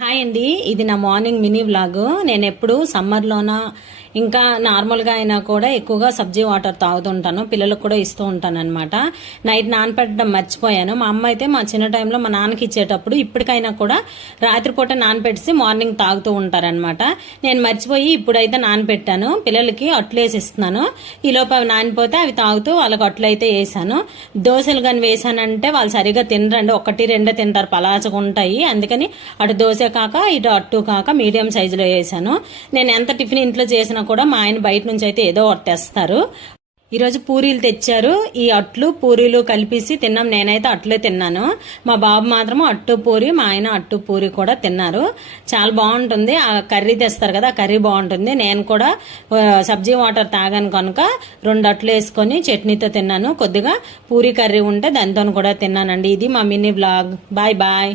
Hi అండి, ఇది నా మార్నింగ్ మినీ వ్లాగ్. నేను ఎప్పుడు సమ్మర్లోన ఇంకా నార్మల్గా అయినా కూడా ఎక్కువగా సబ్జీ వాటర్ తాగుతుంటాను, పిల్లలకు కూడా ఇస్తూ ఉంటాను అనమాట. నైట్ నానపెట్టడం మర్చిపోయాను. మా అమ్మ అయితే మా చిన్న టైంలో మా నాన్నకి ఇచ్చేటప్పుడు ఇప్పటికైనా కూడా రాత్రిపూట నానపెట్టి మార్నింగ్ తాగుతూ ఉంటారనమాట. నేను మర్చిపోయి ఇప్పుడైతే నానపెట్టాను, పిల్లలకి అట్లు వేసి ఇస్తున్నాను. ఈ లోపు అవి నానిపోతే అవి తాగుతూ వాళ్ళకి అట్లు అయితే వేసాను. దోశలు కానీ వేసానంటే వాళ్ళు సరిగా తినరండి, ఒకటి రెండే తింటారు, పలాచగా ఉంటాయి. అందుకని అటు దోశ కాక ఇటు అట్టు కాక మీడియం సైజులో వేసాను. నేను ఎంత టిఫిన్ ఇంట్లో చేసినా కూడా మా ఆయన బయట నుంచి అయితే ఏదో ఒకటి తెస్తారు. ఈరోజు పూరీలు తెచ్చారు. ఈ అట్లు పూరీలు కలిపేసి తిన్నాం. నేనైతే అట్లే తిన్నాను, మా బాబు మాత్రం అట్టు పూరి, మా ఆయన అట్టు పూరి కూడా తిన్నారు. చాలా బాగుంటుంది. ఆ కర్రీ తెస్తారు కదా, ఆ కర్రీ బాగుంటుంది. నేను కూడా సబ్జీ వాటర్ తాగాను కనుక 2 అట్లు వేసుకొని చట్నీతో తిన్నాను. కొద్దిగా పూరి కర్రీ ఉంటే దాంతో కూడా తిన్నానండి. ఇది మా మినీ బ్లాగ్. Bye bye.